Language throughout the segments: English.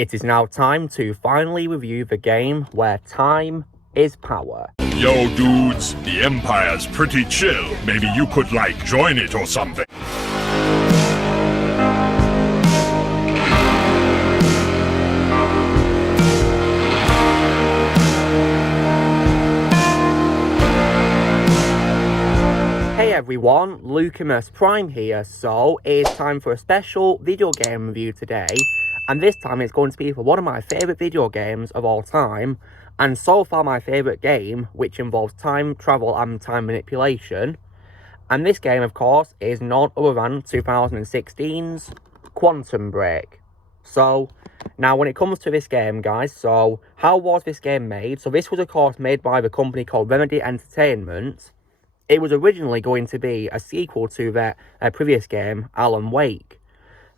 It is now time to finally review the game where time is power. Yo, dudes, the Empire's pretty chill. Maybe you could, join it or something. Hey everyone, Lucamus Prime here. So, it's time for a special video game review today. And this time it's going to be for one of my favourite video games of all time. And so far my favourite game, which involves time travel and time manipulation. And this game, of course, is none other than 2016's Quantum Break. So, now when it comes to this game, guys, so how was this game made? So this was, of course, made by the company called Remedy Entertainment. It was originally going to be a sequel to their previous game, Alan Wake.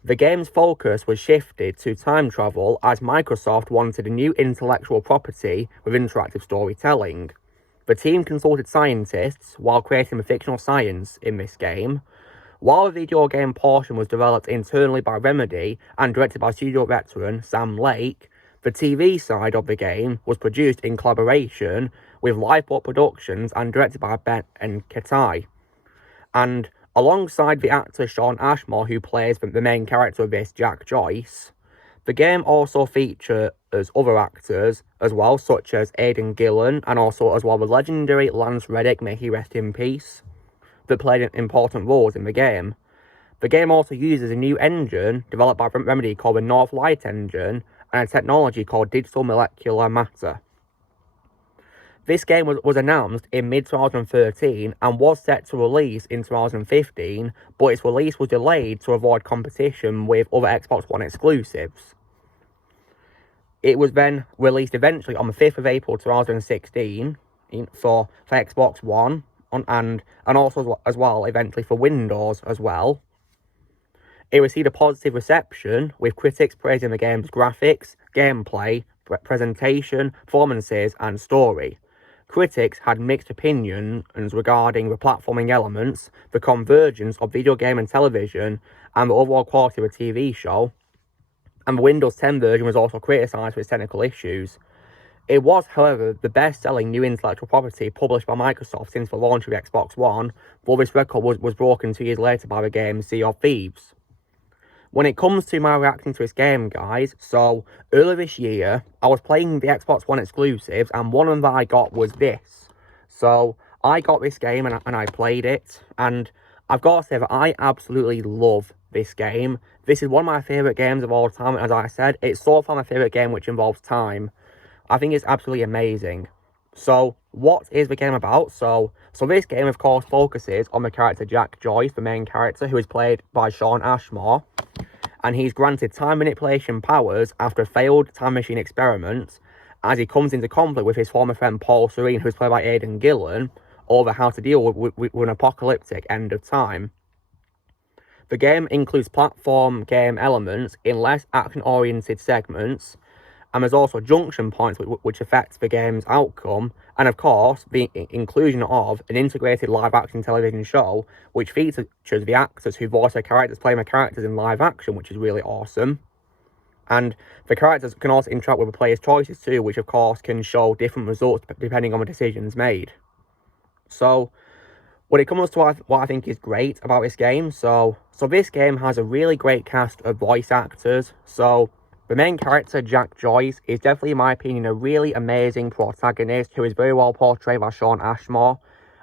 The game's focus was shifted to time travel as Microsoft wanted a new intellectual property with interactive storytelling. The team consulted scientists while creating the fictional science in this game. While the video game portion was developed internally by Remedy and directed by studio veteran Sam Lake, the TV side of the game was produced in collaboration with Lifeboat Productions and directed by Ben and Katai. And alongside the actor Shawn Ashmore, who plays the main character of this, Jack Joyce, the game also features other actors as well, such as Aidan Gillen, and also as well the legendary Lance Reddick, may he rest in peace, that played important roles in the game. The game also uses a new engine developed by Remedy called the Northlight Engine, and a technology called Digital Molecular Matter. This game was announced in mid-2013 and was set to release in 2015, but its release was delayed to avoid competition with other Xbox One exclusives. It was then released eventually on the 5th of April 2016 for Xbox One, and also as well eventually for Windows as well. It received a positive reception, with critics praising the game's graphics, gameplay, presentation, performances, and story. Critics had mixed opinions regarding the platforming elements, the convergence of video game and television, and the overall quality of the TV show. And the Windows 10 version was also criticised for its technical issues. It was, however, the best-selling new intellectual property published by Microsoft since the launch of the Xbox One, though this record was broken 2 years later by the game Sea of Thieves. When it comes to my reaction to this game, guys, so earlier this year, I was playing the Xbox One exclusives, and one of them that I got was this. So, I got this game, and I played it, and I've got to say that I absolutely love this game. This is one of my favourite games of all time, and as I said, it's so far my favourite game which involves time. I think it's absolutely amazing. So, what is the game about? So this game, of course, focuses on the character Jack Joyce, the main character, who is played by Shawn Ashmore. And he's granted time manipulation powers after a failed time machine experiment, as he comes into conflict with his former friend Paul Serene, who's played by Aidan Gillen, over how to deal with an apocalyptic end of time. The game includes platform game elements in less action-oriented segments, and there's also junction points which affect the game's outcome, and of course, the inclusion of an integrated live-action television show, which features the actors who voice their characters playing their characters in live action, which is really awesome. And the characters can also interact with the player's choices too, which of course can show different results depending on the decisions made. So, when it comes to what I think is great about this game, so this game has a really great cast of voice actors. So, the main character, Jack Joyce, is definitely, in my opinion, a really amazing protagonist who is very well portrayed by Shawn Ashmore,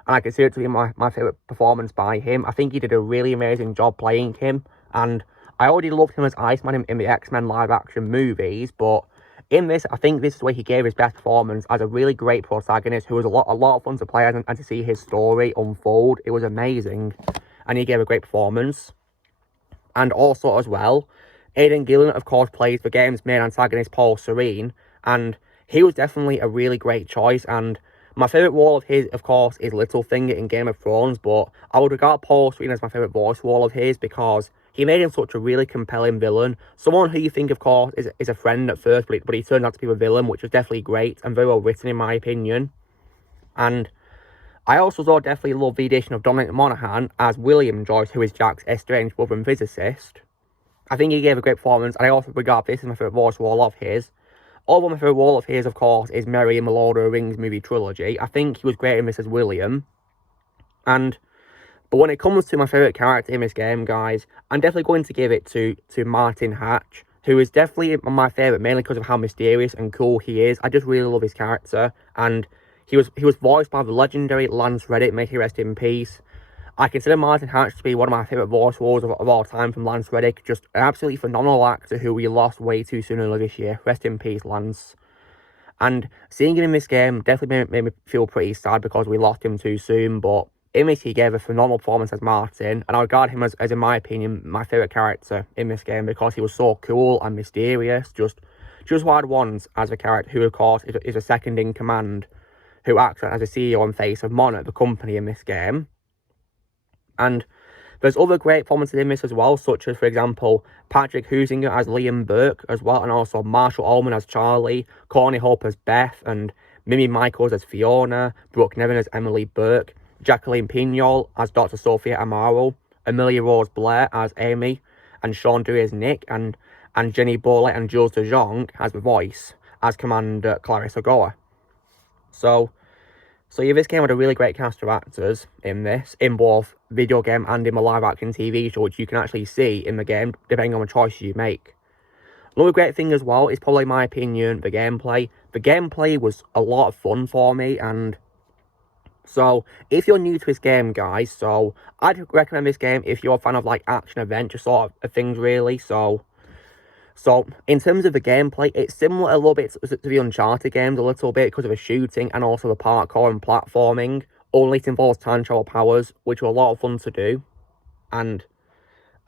and I consider it to be my favourite performance by him. I think he did a really amazing job playing him, and I already loved him as Iceman in the X-Men live-action movies, but in this, I think this is where he gave his best performance as a really great protagonist who was a lot of fun to play as, and to see his story unfold. It was amazing, and he gave a great performance. And also, as well, Aidan Gillen, of course, plays the game's main antagonist, Paul Serene, and he was definitely a really great choice, and my favourite role of his, of course, is Littlefinger in Game of Thrones, but I would regard Paul Serene as my favourite voice role of his because he made him such a really compelling villain, someone who you think, of course, is a friend at first, but he turned out to be a villain, which was definitely great and very well written, in my opinion. And I also definitely love the addition of Dominic Monaghan as William Joyce, who is Jack's estranged brother and physicist. I think he gave a great performance, and I also regard this as my favourite voice role of his. Although my favourite role of his, of course, is Merry in the Lord of the Rings movie trilogy. I think he was great in this as William. But when it comes to my favourite character in this game, guys, I'm definitely going to give it to Martin Hatch, who is definitely my favourite, mainly because of how mysterious and cool he is. I just really love his character, and he was voiced by the legendary Lance Reddick, may he rest in peace. I consider Martin Hatch to be one of my favourite voice roles of all time from Lance Reddick. Just an absolutely phenomenal actor who we lost way too soon earlier this year. Rest in peace, Lance. And seeing him in this game definitely made me feel pretty sad because we lost him too soon. But in this, he gave a phenomenal performance as Martin. And I regard him as in my opinion, my favourite character in this game because he was so cool and mysterious. Just what I'd want as a character who, of course, is a second in command who acts as a CEO and face of Monarch, the company in this game. And there's other great performances in this as well, such as, for example, Patrick Husinger as Liam Burke as well, and also Marshall Allman as Charlie, Courtney Hope as Beth, and Mimi Michaels as Fiona, Brooke Nevin as Emily Burke, Jacqueline Pignol as Dr. Sophia Amaro, Amelia Rose Blair as Amy, and Sean Dewey as Nick, and Jenny Borley and Jules de Jong as the voice, as Commander Clarissa Goa. So yeah, this game had a really great cast of actors in this, in both video game and in the live-action TV show, which you can actually see in the game, depending on the choices you make. Another great thing as well is probably, in my opinion, the gameplay. The gameplay was a lot of fun for me, and so if you're new to this game, guys, so I'd recommend this game if you're a fan of, like, action-adventure sort of things, really. So in terms of the gameplay, it's similar a little bit to the Uncharted games, a little bit because of the shooting and also the parkour and platforming. Only it involves time travel powers, which were a lot of fun to do. And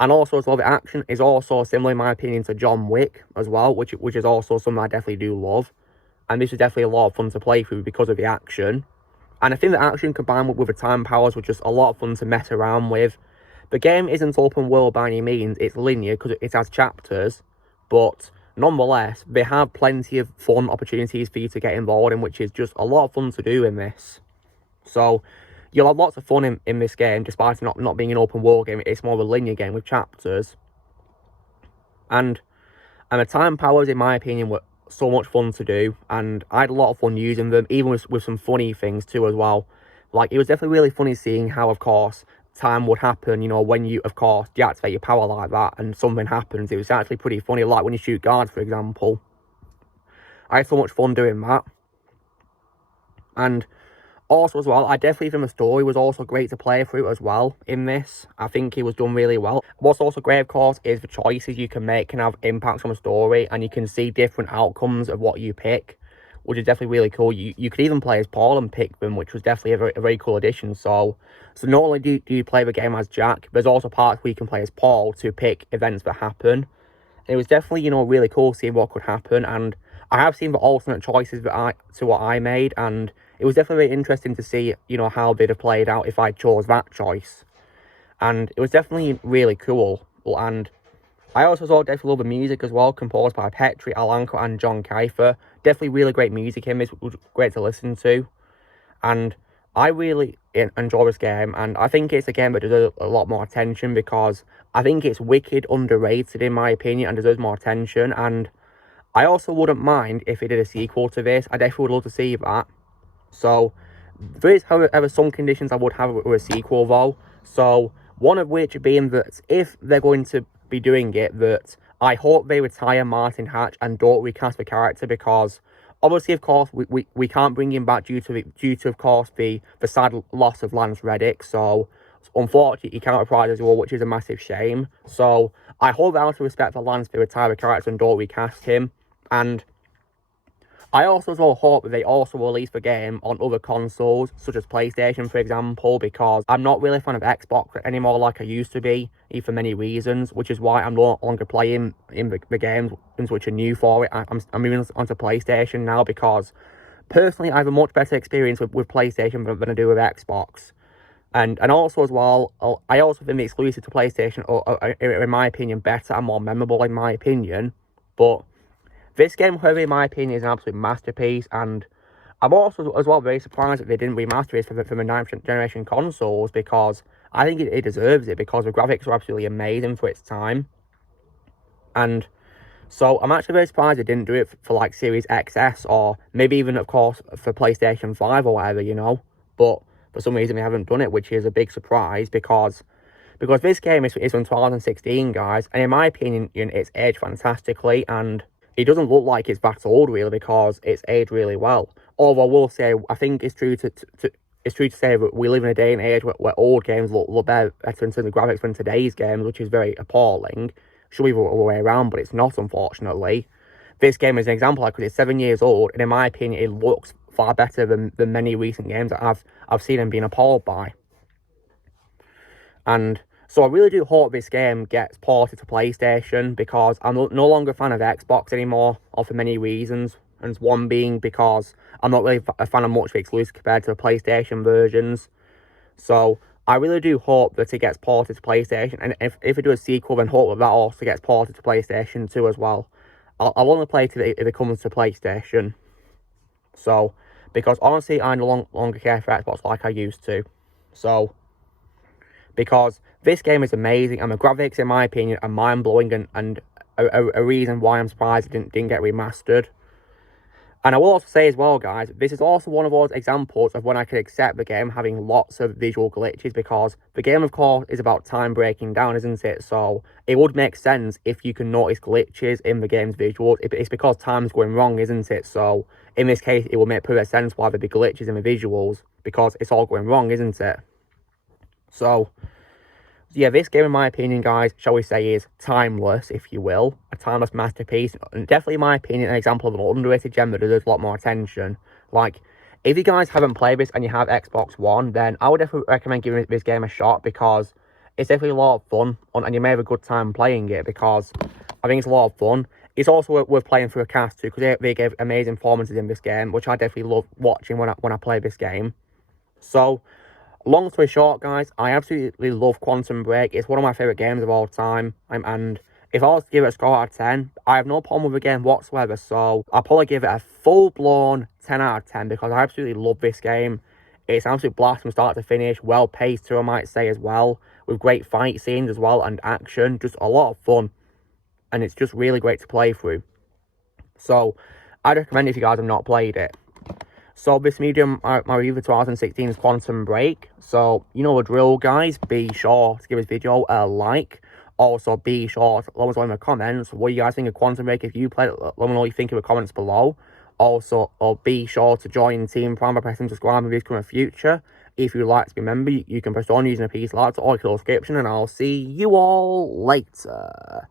also as well, the action is also similar, in my opinion, to John Wick as well, which is also something I definitely do love. And this is definitely a lot of fun to play through because of the action. And I think the action combined with the time powers was just a lot of fun to mess around with. The game isn't open world by any means, it's linear because it has chapters. But nonetheless, they have plenty of fun opportunities for you to get involved in, which is just a lot of fun to do in this. So you'll have lots of fun in this game, despite it not being an open world game. It's more of a linear game with chapters. And the time powers, in my opinion, were so much fun to do. And I had a lot of fun using them, even with some funny things too as well. Like, it was definitely really funny seeing how, of course, time would happen, you know, when you, of course, deactivate your power like that and something happens. It was actually pretty funny, like when you shoot guards, for example. I had so much fun doing that. And also as well, I definitely think the story was also great to play through as well in this. I think it was done really well. What's also great, of course, is the choices you can make can have impacts on the story, and you can see different outcomes of what you pick, which is definitely really cool. You could even play as Paul and pick them, which was definitely a very cool addition. So not only do you play the game as Jack, there's also parts where you can play as Paul to pick events that happen. And it was definitely, you know, really cool seeing what could happen. And I have seen the alternate choices to what I made, and it was definitely really interesting to see, you know, how they'd have played out if I chose that choice. And it was definitely really cool. And I also definitely love the music as well, composed by Petri Alanko and John Kiefer. Definitely really great music in this, which was great to listen to. And I really enjoy this game, and I think it's a game that deserves a lot more attention because I think it's wicked underrated, in my opinion, and deserves more attention. And I also wouldn't mind if it did a sequel to this. I definitely would love to see that. So there is, however, some conditions I would have with a sequel, though. So one of which being that if they're going to be doing it, that I hope they retire Martin Hatch and don't recast the character, because obviously, of course, we can't bring him back due to of course the sad loss of Lance Reddick. So unfortunately, he can't reprise his role, which is a massive shame. So I hope out of respect for Lance, they retire the character and don't recast him. And I also as well hope that they also release the game on other consoles, such as PlayStation, for example, because I'm not really a fan of Xbox anymore like I used to be, for many reasons, which is why I'm no longer playing in the games which are new for it. I'm moving onto PlayStation now because, personally, I have a much better experience with PlayStation than I do with Xbox. And also as well, I also think the exclusive to PlayStation are, in my opinion, better and more memorable, in my opinion. But this game, however, in my opinion, is an absolute masterpiece, and I'm also as well very surprised that they didn't remaster it for the 9th generation consoles, because I think it deserves it, because the graphics are absolutely amazing for its time. And so I'm actually very surprised they didn't do it for like Series XS, or maybe even, of course, for PlayStation 5 or whatever, you know. But for some reason they haven't done it, which is a big surprise, because this game is from 2016, guys, and in my opinion, it's aged fantastically, and it doesn't look like it's that old, really, because it's aged really well. Although I will say, I think it's true to say that we live in a day and age where old games look better in terms of graphics than today's games, which is very appalling. Should be the other way around, but it's not, unfortunately. This game is an example, because it's 7 years old, and in my opinion, it looks far better than many recent games that I've seen and been appalled by. And so I really do hope this game gets ported to PlayStation, because I'm no longer a fan of Xbox anymore, or for many reasons. And one being because I'm not really a fan of much of exclusive compared to the PlayStation versions. So I really do hope that it gets ported to PlayStation, and if they do a sequel, then hope that also gets ported to PlayStation 2 as well. I'll only play it if it comes to PlayStation. So, because honestly, I no longer care for Xbox like I used to. So, because this game is amazing, and the graphics, in my opinion, are mind-blowing, and a reason why I'm surprised it didn't get remastered. And I will also say as well, guys, this is also one of those examples of when I can accept the game having lots of visual glitches, because the game, of course, is about time breaking down, isn't it? So it would make sense if you can notice glitches in the game's visuals. It's because time's going wrong, isn't it? So in this case, it would make perfect sense why there'd be glitches in the visuals, because it's all going wrong, isn't it? So yeah, this game, in my opinion, guys, shall we say, is timeless, if you will. A timeless masterpiece. And definitely, in my opinion, an example of an underrated gem that deserves a lot more attention. Like, if you guys haven't played this and you have Xbox One, then I would definitely recommend giving this game a shot, because it's definitely a lot of fun, and you may have a good time playing it, because I think it's a lot of fun. It's also worth playing for a cast too, because they gave amazing performances in this game, which I definitely love watching when I play this game. So, long story short, guys, I absolutely love Quantum Break. It's one of my favourite games of all time. And if I was to give it a score out of 10, I have no problem with the game whatsoever. So I'll probably give it a full-blown 10 out of 10, because I absolutely love this game. It's an absolute blast from start to finish. Well-paced too, I might say, as well. With great fight scenes as well, and action. Just a lot of fun. And it's just really great to play through. So I'd recommend it if you guys have not played it. So this medium, my review for 2016 is Quantum Break. So, you know the drill, guys. Be sure to give this video a like. Also, be sure to let us know in the comments what you guys think of Quantum Break. If you played it, let me know what you think in the comments below. Also, be sure to join Team Prime by pressing subscribe and videos come in the future. If you'd like to be a member, you can press on using a piece like or a description, and I'll see you all later.